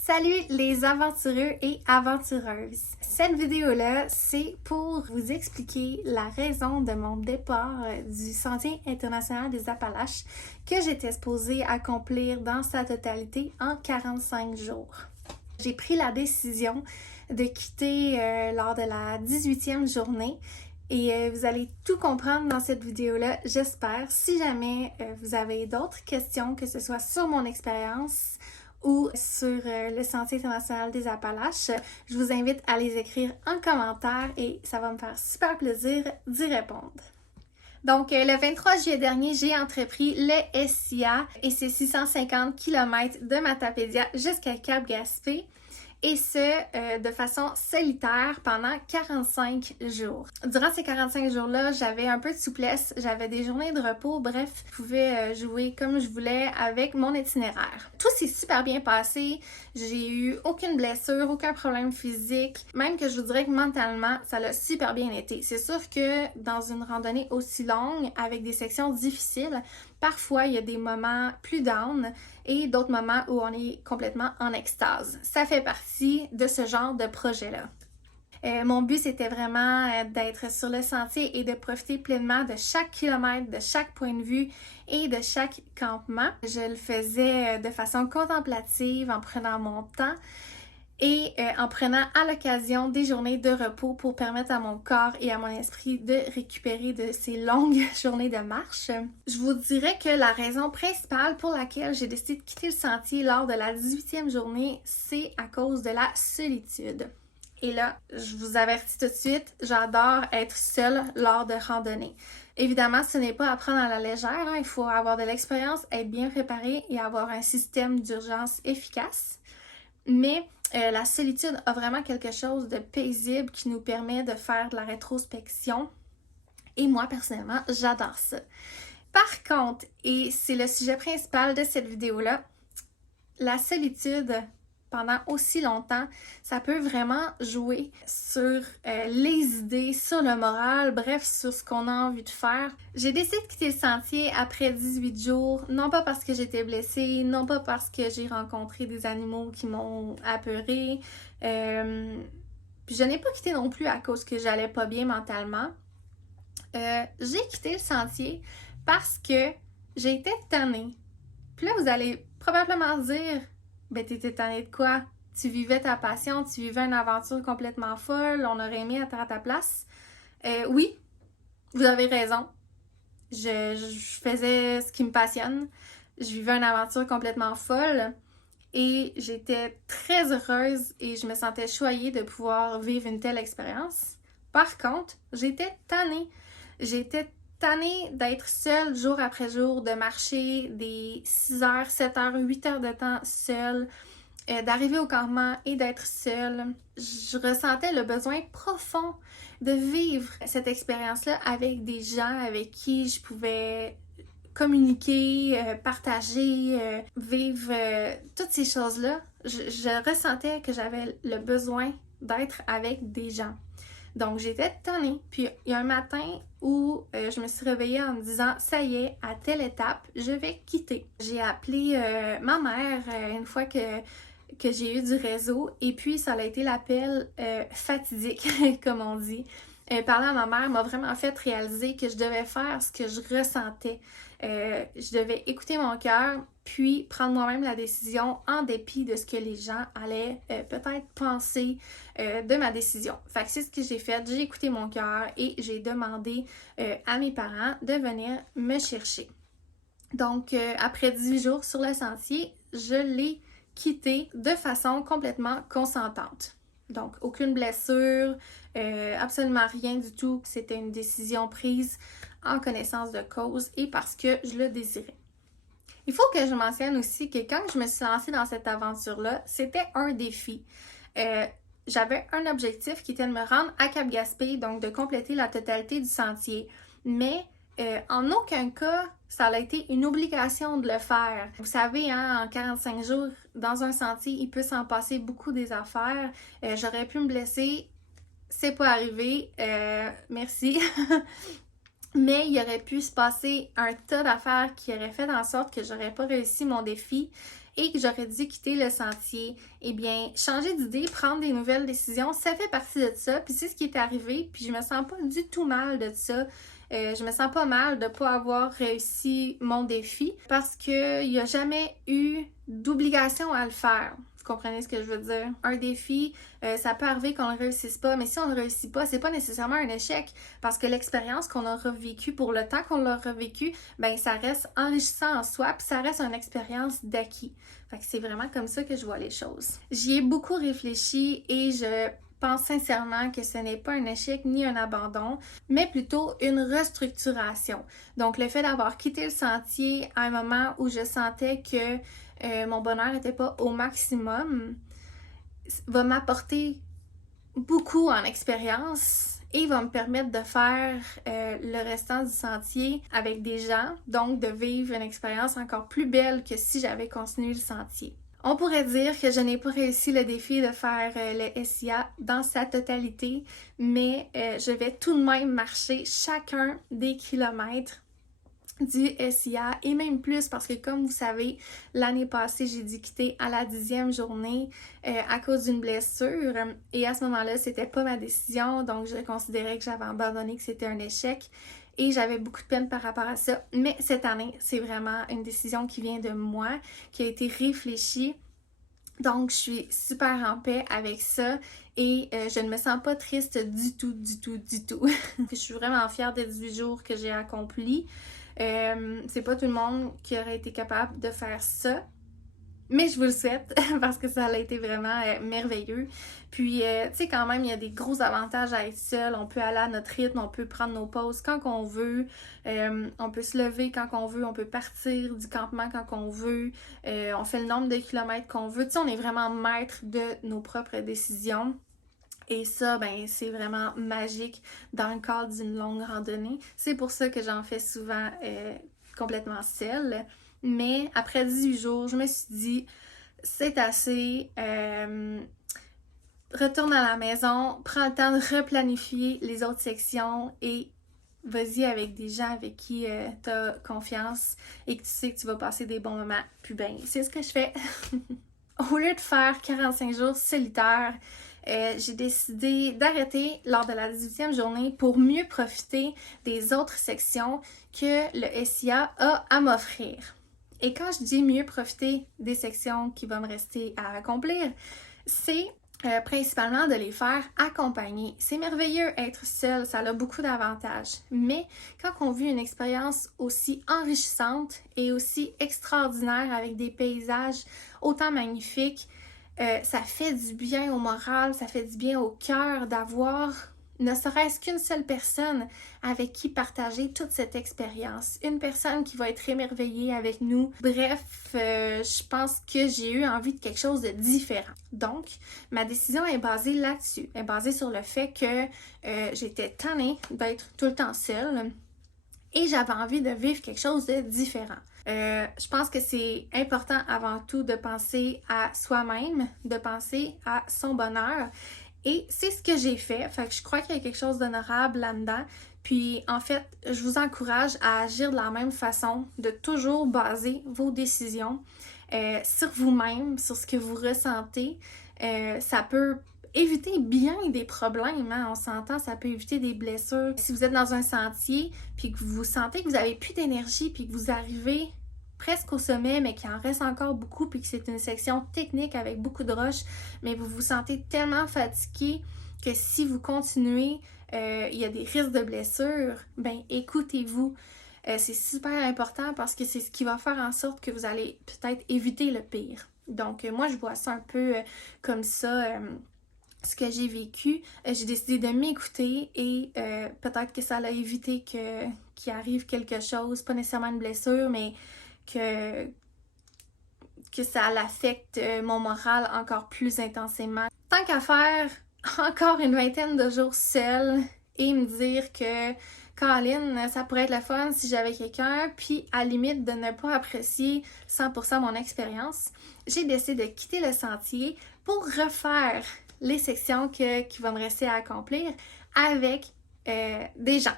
Salut les aventureux et aventureuses! Cette vidéo-là, c'est pour vous expliquer la raison de mon départ du Sentier international des Appalaches que j'étais supposée accomplir dans sa totalité en 45 jours. J'ai pris la décision de quitter lors de la 18e journée et vous allez tout comprendre dans cette vidéo-là, j'espère. Si jamais vous avez d'autres questions, que ce soit sur mon expérience ou sur le Sentier international des Appalaches, je vous invite à les écrire en commentaire et ça va me faire super plaisir d'y répondre. Donc, le 23 juillet dernier, j'ai entrepris le SIA et c'est 650 km de Matapédia jusqu'à Cap-Gaspé. Et ce, de façon solitaire pendant 45 jours. Durant ces 45 jours-là, j'avais un peu de souplesse, j'avais des journées de repos, bref, je pouvais jouer comme je voulais avec mon itinéraire. Tout s'est super bien passé, j'ai eu aucune blessure, aucun problème physique, même que je vous dirais que mentalement, ça l'a super bien été. C'est sûr que dans une randonnée aussi longue, avec des sections difficiles, parfois, il y a des moments plus down et d'autres moments où on est complètement en extase. Ça fait partie de ce genre de projet-là. Mon but, c'était vraiment d'être sur le sentier et de profiter pleinement de chaque kilomètre, de chaque point de vue et de chaque campement. Je le faisais de façon contemplative, en prenant mon temps et en prenant à l'occasion des journées de repos pour permettre à mon corps et à mon esprit de récupérer de ces longues journées de marche. Je vous dirais que la raison principale pour laquelle j'ai décidé de quitter le sentier lors de la 18e journée, c'est à cause de la solitude. Et là, je vous avertis tout de suite, j'adore être seule lors de randonnées. Évidemment, ce n'est pas à prendre à la légère, il faut avoir de l'expérience, être bien préparé et avoir un système d'urgence efficace. Mais la solitude a vraiment quelque chose de paisible qui nous permet de faire de la rétrospection. Et moi, personnellement, j'adore ça. Par contre, et c'est le sujet principal de cette vidéo-là, la solitude pendant aussi longtemps, ça peut vraiment jouer sur les idées, sur le moral, bref, sur ce qu'on a envie de faire. J'ai décidé de quitter le sentier après 18 jours, non pas parce que j'étais blessée, non pas parce que j'ai rencontré des animaux qui m'ont apeurée. Puis je n'ai pas quitté non plus à cause que j'allais pas bien mentalement. J'ai quitté le sentier parce que j'ai été tannée. Puis là, vous allez probablement dire, ben t'étais tannée de quoi? Tu vivais ta passion, tu vivais une aventure complètement folle, on aurait aimé être à ta place. Oui, vous avez raison. Je faisais ce qui me passionne. Je vivais une aventure complètement folle et j'étais très heureuse et je me sentais choyée de pouvoir vivre une telle expérience. Par contre, j'étais tannée. J'étais tannée d'être seule jour après jour, de marcher des 6 heures, 7 heures, 8 heures de temps seule, d'arriver au campement et d'être seule. Je ressentais le besoin profond de vivre cette expérience-là avec des gens avec qui je pouvais communiquer, partager, vivre toutes ces choses-là. Je ressentais que j'avais le besoin d'être avec des gens. Donc, j'étais tannée. Puis, il y a un matin où je me suis réveillée en me disant « Ça y est, à telle étape, je vais quitter ». J'ai appelé ma mère une fois que j'ai eu du réseau et puis ça a été l'appel fatidique, comme on dit. Parler à ma mère m'a vraiment fait réaliser que je devais faire ce que je ressentais. Je devais écouter mon cœur, puis prendre moi-même la décision en dépit de ce que les gens allaient peut-être penser de ma décision. Fait que c'est ce que j'ai fait, j'ai écouté mon cœur et j'ai demandé à mes parents de venir me chercher. Donc, après 18 jours sur le sentier, je l'ai quitté de façon complètement consentante. Donc, aucune blessure, absolument rien du tout. C'était une décision prise en connaissance de cause et parce que je le désirais. Il faut que je mentionne aussi que quand je me suis lancée dans cette aventure-là, c'était un défi. J'avais un objectif qui était de me rendre à Cap-Gaspé, donc de compléter la totalité du sentier. Mais en aucun cas, ça a été une obligation de le faire. Vous savez, hein, en 45 jours, dans un sentier, il peut s'en passer beaucoup des affaires. J'aurais pu me blesser, c'est pas arrivé. Merci. Mais il aurait pu se passer un tas d'affaires qui auraient fait en sorte que j'aurais pas réussi mon défi et que j'aurais dû quitter le sentier. Eh bien, changer d'idée, prendre des nouvelles décisions, ça fait partie de ça. Puis c'est ce qui est arrivé. Puis je me sens pas du tout mal de ça. Je me sens pas mal de pas avoir réussi mon défi parce qu'il n'y a jamais eu d'obligation à le faire. Vous comprenez ce que je veux dire? Un défi, ça peut arriver qu'on ne le réussisse pas, mais si on ne le réussit pas, c'est pas nécessairement un échec parce que l'expérience qu'on aura vécue pour le temps qu'on l'aura vécu, ben ça reste enrichissant en soi, puis ça reste une expérience d'acquis. Fait que c'est vraiment comme ça que je vois les choses. J'y ai beaucoup réfléchi et je pense sincèrement que ce n'est pas un échec ni un abandon, mais plutôt une restructuration. Donc le fait d'avoir quitté le sentier à un moment où je sentais que mon bonheur n'était pas au maximum, va m'apporter beaucoup en expérience et va me permettre de faire le restant du sentier avec des gens, donc de vivre une expérience encore plus belle que si j'avais continué le sentier. On pourrait dire que je n'ai pas réussi le défi de faire le SIA dans sa totalité, mais je vais tout de même marcher chacun des kilomètres du SIA et même plus parce que comme vous savez, l'année passée, j'ai dû quitter à la 10e journée à cause d'une blessure et à ce moment-là, c'était pas ma décision, donc je considérais que j'avais abandonné, que c'était un échec et j'avais beaucoup de peine par rapport à ça. Mais cette année, c'est vraiment une décision qui vient de moi, qui a été réfléchie. Donc, je suis super en paix avec ça et je ne me sens pas triste du tout. Je suis vraiment fière des 18 jours que j'ai accomplis. C'est pas tout le monde qui aurait été capable de faire ça, mais je vous le souhaite parce que ça a été vraiment merveilleux. Puis, tu sais, quand même, il y a des gros avantages à être seul. On peut aller à notre rythme, on peut prendre nos pauses quand on veut, on peut se lever quand on veut, on peut partir du campement quand on veut, on fait le nombre de kilomètres qu'on veut. Tu sais, on est vraiment maître de nos propres décisions. Et ça, ben, c'est vraiment magique dans le cadre d'une longue randonnée. C'est pour ça que j'en fais souvent complètement seule. Mais après 18 jours, je me suis dit, c'est assez. Retourne à la maison, prends le temps de replanifier les autres sections et vas-y avec des gens avec qui tu as confiance et que tu sais que tu vas passer des bons moments. Puis ben, c'est ce que je fais. Au lieu de faire 45 jours solitaires, j'ai décidé d'arrêter lors de la 18e journée pour mieux profiter des autres sections que le SIA a à m'offrir. Et quand je dis mieux profiter des sections qui vont me rester à accomplir, c'est principalement de les faire accompagner. C'est merveilleux être seul, ça a beaucoup d'avantages. Mais quand on vit une expérience aussi enrichissante et aussi extraordinaire avec des paysages autant magnifiques, ça fait du bien au moral, ça fait du bien au cœur d'avoir ne serait-ce qu'une seule personne avec qui partager toute cette expérience. Une personne qui va être émerveillée avec nous. Bref, je pense que j'ai eu envie de quelque chose de différent. Donc, ma décision est basée là-dessus. Elle est basée sur le fait que j'étais tannée d'être tout le temps seule et j'avais envie de vivre quelque chose de différent. Je pense que c'est important avant tout de penser à soi-même, de penser à son bonheur. Et c'est ce que j'ai fait. Fait que je crois qu'il y a quelque chose d'honorable là-dedans. Puis en fait, je vous encourage à agir de la même façon, de toujours baser vos décisions sur vous-même, sur ce que vous ressentez. Ça peut éviter bien des problèmes, hein? On s'entend, ça peut éviter des blessures. Si vous êtes dans un sentier, puis que vous sentez que vous n'avez plus d'énergie, puis que vous arrivez presque au sommet, mais qu'il en reste encore beaucoup, puis que c'est une section technique avec beaucoup de roches, mais vous vous sentez tellement fatigué que si vous continuez, il y a des risques de blessure, ben écoutez-vous. C'est super important parce que c'est ce qui va faire en sorte que vous allez peut-être éviter le pire. Donc, moi, je vois ça un peu comme ça, ce que j'ai vécu. J'ai décidé de m'écouter et peut-être que ça a évité qu'il arrive quelque chose, pas nécessairement une blessure, mais que ça l'affecte mon moral encore plus intensément. Tant qu'à faire encore une vingtaine de jours seule et me dire que Caroline, ça pourrait être le fun si j'avais quelqu'un, puis à la limite de ne pas apprécier 100% mon expérience, j'ai décidé de quitter le sentier pour refaire les sections qui vont me rester à accomplir avec des gens.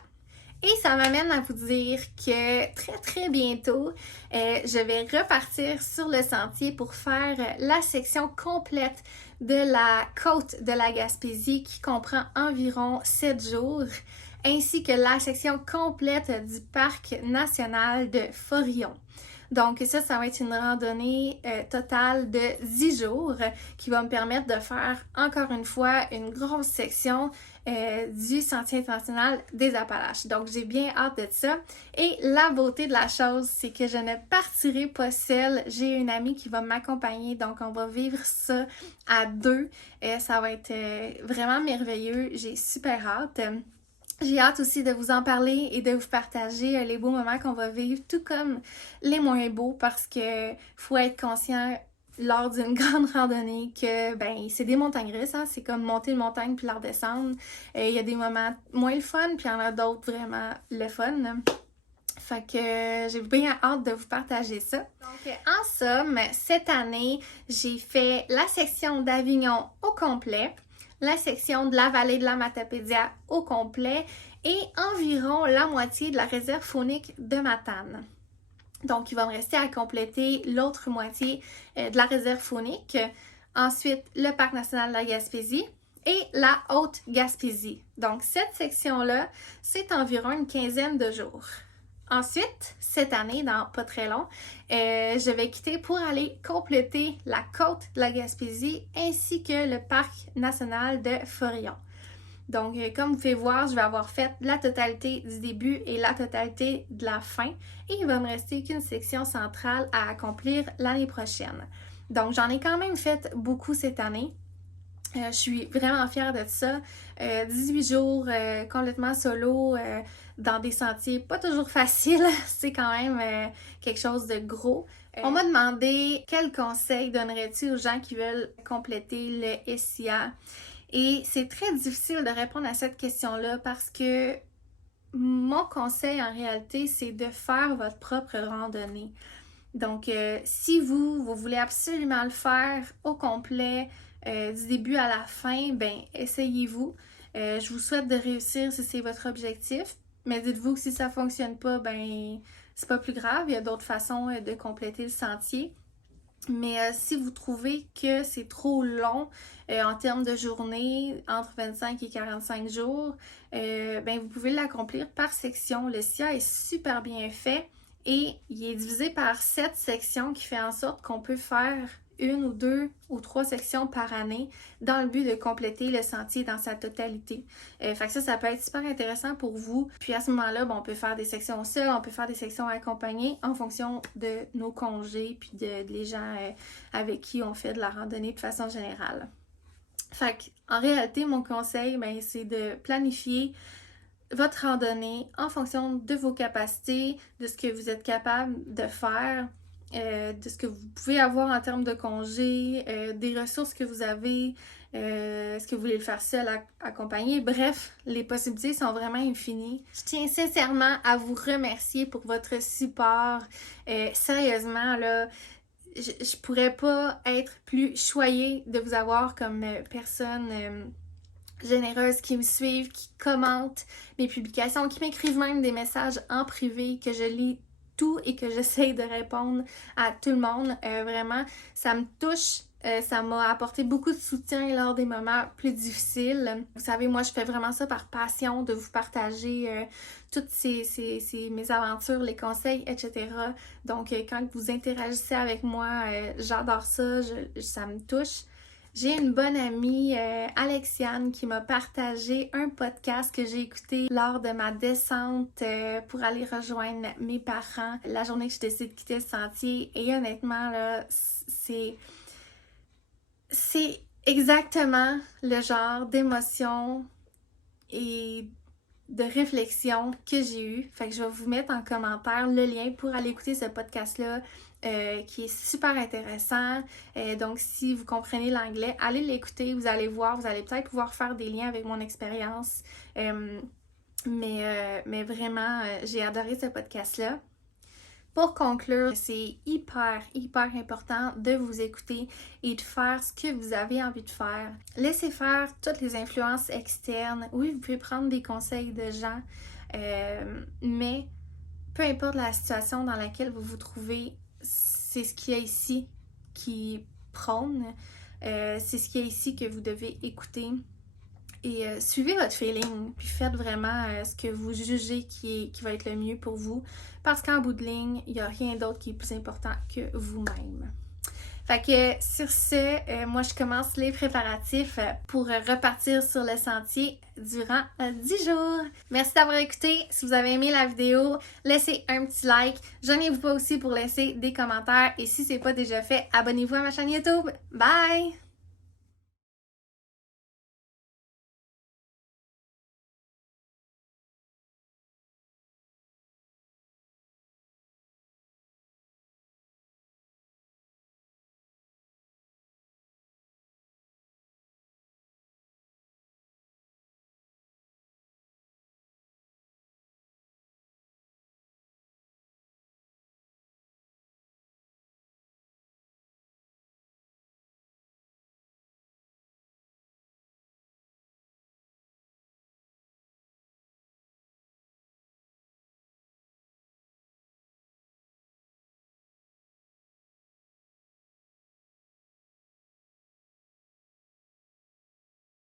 Et ça m'amène à vous dire que très très bientôt, je vais repartir sur le sentier pour faire la section complète de la côte de la Gaspésie qui comprend environ 7 jours, ainsi que la section complète du parc national de Forillon. Donc ça va être une randonnée totale de 10 jours qui va me permettre de faire encore une fois une grosse section du Sentier international des Appalaches. Donc j'ai bien hâte de ça. Et la beauté de la chose, c'est que je ne partirai pas seule. J'ai une amie qui va m'accompagner, donc on va vivre ça à deux. Ça va être vraiment merveilleux. J'ai super hâte. J'ai hâte aussi de vous en parler et de vous partager les beaux moments qu'on va vivre, tout comme les moins beaux, parce que faut être conscient lors d'une grande randonnée que c'est des montagnes russes, hein? C'est comme monter une montagne puis la redescendre. Il y a des moments moins le fun, puis il y en a d'autres vraiment le fun. Fait que j'ai bien hâte de vous partager ça. Donc en somme, cette année, j'ai fait la section d'Avignon au complet, la section de la vallée de la Matapédia au complet et environ la moitié de la réserve faunique de Matane. Donc, il va me rester à compléter l'autre moitié de la réserve faunique. Ensuite, le parc national de la Gaspésie et la Haute-Gaspésie. Donc, cette section-là, c'est environ une quinzaine de jours. Ensuite, cette année, dans pas très long, je vais quitter pour aller compléter la côte de la Gaspésie ainsi que le parc national de Forillon. Donc, comme vous pouvez voir, je vais avoir fait la totalité du début et la totalité de la fin. Et il va me rester qu'une section centrale à accomplir l'année prochaine. Donc, j'en ai quand même fait beaucoup cette année. Je suis vraiment fière de ça. 18 jours complètement solo dans des sentiers pas toujours faciles. C'est quand même quelque chose de gros. On m'a demandé quel conseil donnerais-tu aux gens qui veulent compléter le SIA? Et c'est très difficile de répondre à cette question-là parce que mon conseil en réalité, c'est de faire votre propre randonnée. Donc, si vous voulez absolument le faire au complet, du début à la fin, essayez-vous. Je vous souhaite de réussir si c'est votre objectif. Mais dites-vous que si ça ne fonctionne pas, c'est pas plus grave. Il y a d'autres façons de compléter le sentier. Mais si vous trouvez que c'est trop long en termes de journée, entre 25 et 45 jours, vous pouvez l'accomplir par section. Le SIA est super bien fait et il est divisé par 7 sections qui fait en sorte qu'on peut faire 1 ou 2 ou 3 sections par année dans le but de compléter le sentier dans sa totalité. Fait que ça peut être super intéressant pour vous. Puis à ce moment-là, on peut faire des sections seules, on peut faire des sections accompagnées en fonction de nos congés puis de les gens avec qui on fait de la randonnée de façon générale. Fait qu'en réalité, mon conseil, c'est de planifier votre randonnée en fonction de vos capacités, de ce que vous êtes capable de faire, de ce que vous pouvez avoir en termes de congés, des ressources que vous avez, est-ce que vous voulez le faire seul, accompagné. Bref, les possibilités sont vraiment infinies. Je tiens sincèrement à vous remercier pour votre support. Sérieusement, là, je pourrais pas être plus choyée de vous avoir comme personne généreuses qui me suivent, qui commentent mes publications, qui m'écrivent même des messages en privé que je lis tout et que j'essaie de répondre à tout le monde. Vraiment, ça me touche. Ça m'a apporté beaucoup de soutien lors des moments plus difficiles. Vous savez, moi, je fais vraiment ça par passion, de vous partager toutes mes aventures, les conseils, etc. Donc, quand vous interagissez avec moi, j'adore ça, ça me touche. J'ai une bonne amie, Alexiane, qui m'a partagé un podcast que j'ai écouté lors de ma descente pour aller rejoindre mes parents la journée que je décide de quitter le sentier. Et honnêtement, là, c'est exactement le genre d'émotion et de réflexion que j'ai eu. Fait que je vais vous mettre en commentaire le lien pour aller écouter ce podcast-là qui est super intéressant. Donc, si vous comprenez l'anglais, allez l'écouter, vous allez voir, vous allez peut-être pouvoir faire des liens avec mon expérience. Mais vraiment, j'ai adoré ce podcast-là. Pour conclure, c'est hyper important de vous écouter et de faire ce que vous avez envie de faire. Laissez faire toutes les influences externes. Oui, vous pouvez prendre des conseils de gens, mais peu importe la situation dans laquelle vous vous trouvez, c'est ce qu'il y a ici qui prône, c'est ce qu'il y a ici que vous devez écouter. Et suivez votre feeling, puis faites vraiment ce que vous jugez qui va être le mieux pour vous. Parce qu'en bout de ligne, il n'y a rien d'autre qui est plus important que vous-même. Fait que sur ce, moi je commence les préparatifs pour repartir sur le sentier durant 10 jours. Merci d'avoir écouté. Si vous avez aimé la vidéo, laissez un petit like. Gênez-vous pas aussi pour laisser des commentaires. Et si c'est pas déjà fait, abonnez-vous à ma chaîne YouTube. Bye!